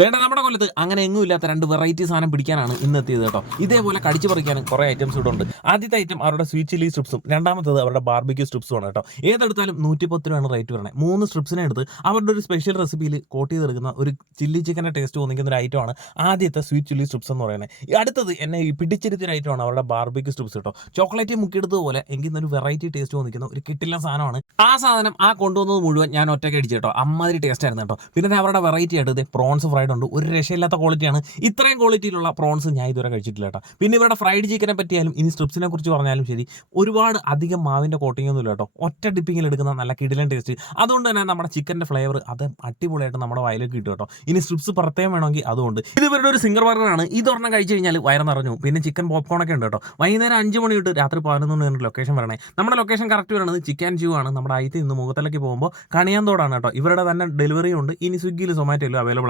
വേണ്ട നമ്മുടെ കൊല്ലത്ത് അങ്ങനെ എങ്ങും ഇല്ലാത്ത 2 വെറൈറ്റി സാധനം പിടിക്കാനാണ് ഇന്ന് എത്തിയത് കേട്ടോ. ഇതേപോലെ കടിച്ചു പറിക്കാനും കുറേ ഐറ്റംസ് ഇവിടെ ഉണ്ട്. ആദ്യത്തെ ഐറ്റം അവരുടെ സ്വീറ്റ് ചില്ലി സ്ട്രിപ്സും, രണ്ടാമത്തത് അവരുടെ ബാർബിക്യൂ സ്ട്രിപ്സും ആണ് കേട്ടോ. ഏതെടുത്താലും 110 രൂപയാണ് റേറ്റ് വരുന്നത്. 3 സ്ട്രിപ്സിനെ എടുത്ത് അവരുടെ ഒരു സ്പെഷ്യൽ റെസിപ്പിയിൽ കോട്ട് ചെയ്തെടുക്കുന്ന ഒരു ചില്ലി ചിക്കൻ്റെ ടേസ്റ്റ് തോന്നിക്കുന്ന ഒരു ഐറ്റമാണ് ആദ്യത്തെ സ്വീറ്റ് ചില്ലി സ്ട്രിപ്സ് എന്ന് പറയുന്നത്. അടുത്തത് എന്നെ ഈ പിടിച്ചിരുത്തിയ ഐറ്റമാണ് അവരുടെ ബാർബിക്യൂ സ്ട്രിപ്സ് കേട്ടോ. ചോക്ലേറ്റ് മുക്കിയെടുത്തതുപോലെ എങ്കിൽ ഒരു വെറൈറ്റി ടേസ്റ്റ് തോന്നിക്കുന്ന ഒരു കിട്ടില്ല സാധനമാണ്. ആ സാധനം കൊണ്ടുവന്നത് മുഴുവൻ ഞാൻ ഒറ്റയ്ക്ക് അടിച്ചു കേട്ടോ. അമ്മാതിരി ടേസ്റ്റ് ആയിരുന്നു കേട്ടോ. പിന്നെ അവരുടെ വെറൈറ്റി ആയിട്ട് പ്രോൺസ് ഫ്രൈഡ് ഉണ്ട്. ഒരു രക്ഷയില്ലാത്ത ക്വാളിറ്റിയാണ്. ഇത്രയും ക്വാളിറ്റിയിലുള്ള പ്രോൺസ് ഞാൻ ഇതുവരെ കഴിച്ചിട്ടില്ല കേട്ടോ. പിന്നെ ഇവരുടെ ഫ്രൈഡ് ചിക്കനെ പറ്റിയാലും ഇനി സ്ട്രിപ്സിനെ കുറിച്ച് പറഞ്ഞാലും ശരി, ഒരുപാട് അധികം മാവിൻ്റെ കോട്ടിംഗ് ഒന്നും ഇല്ല കേട്ടോ. ഒറ്റ ഡിപ്പിങ്ങിൽ എടുക്കുന്ന നല്ല കിടിലൻ ടേസ്റ്റ്. അതുകൊണ്ട് തന്നെ നമ്മുടെ ചിക്കൻ്റെ ഫ്ലേവർ അത് അടിപൊളിയായിട്ട് നമ്മുടെ വയലേക്ക് കിട്ടും കേട്ടോ. ഇനി സ്ട്രിപ്സ് പ്രത്യേകം വേണമെങ്കിൽ അതുകൊണ്ട് ഇത് ഇവരുടെ ഒരു സിംഗർ ബർഗറാണ്. ഇതൊരെണ്ണം കഴിച്ച് കഴിഞ്ഞാൽ വയറ് നിറഞ്ഞു. പിന്നെ ചിക്കൻ പോപ്കോണൊക്കെ ഉണ്ട് കേട്ടോ. വൈകുന്നേരം 5 മണി തൊട്ട് രാത്രി 11 മണി ലൊക്കേഷൻ വരണേ. നമ്മുടെ ലൊക്കേഷൻ കറക്റ്റ് വരുന്നത് ചിക്കൻ ജ്യൂ ആണ്. നമ്മുടെ അയത്തിൽ നിന്ന് മുഖത്തിലേക്ക് പോകുമ്പോൾ കണിയാന്തോടാണ് കേട്ടോ. ഇവരുടെ തന്നെ ഡെലിവറി ഉണ്ട്. ഇനി സ്വിഗ്ഗിയിൽ സൊമാറ്റോയിലും അവൈലബിൾ ആണ്.